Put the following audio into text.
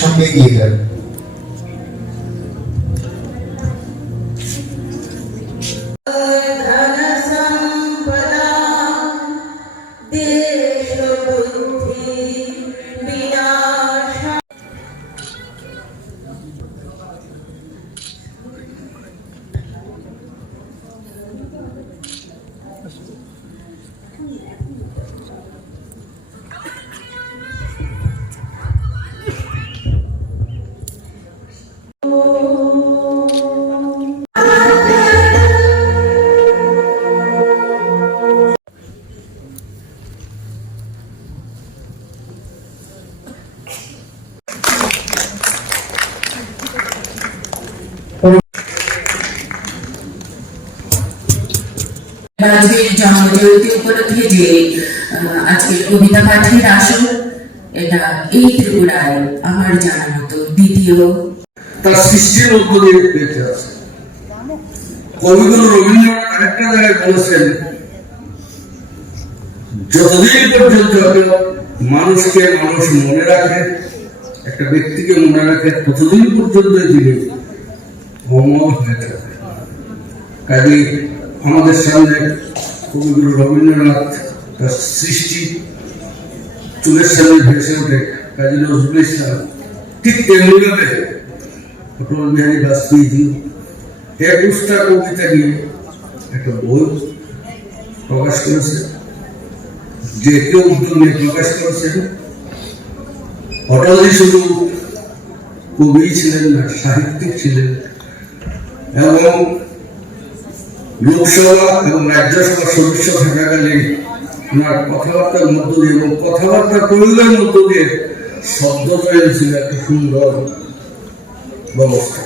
সামনে এগিয়ে যান। জন্মজয়ন্তী উপলক্ষে যে আজকের কবিতা পাঠের আসর, এটা এই ত্রিপুরায় আমার জানা মতো দ্বিতীয়। তার সৃষ্টির মধ্য দিয়ে বেঁচে আছে। কবিগুরু রবীন্দ্রনাথ আরেকটা জায়গায় বলেছেন, যতদিন পর্যন্ত মানুষকে মানুষ মনে রাখে, একটা ব্যক্তিকে মনে রাখে, ততদিন পর্যন্ত তিনি অমর হয়ে থাকে। কাজে আমাদের সামনে কবিগুরু রবীন্দ্রনাথ তার সৃষ্টি চুলের সামনে ভেসে ওঠে। কাজী নজরুল ইসলাম ঠিক তেমনিভাবে অটল বিহারী বাজপেয়ী 21টা কবিতা নিয়ে একটা বই প্রকাশ করেছে, যে কেউ উদ্যোগ নিয়ে প্রকাশ করেছেন। অটলজি শুধু কবি ছিলেন না, সাহিত্যিক ছিলেন, এবং লোকসভা এবং রাজ্যসভার সদস্য থাকাকালীন ওনার কথাবার্তার মধ্য দিয়ে এবং কথাবার্তা প্রয়োগের মধ্য দিয়ে শব্দ তৈরি ছিল একটা সুন্দর ব্যবস্থা।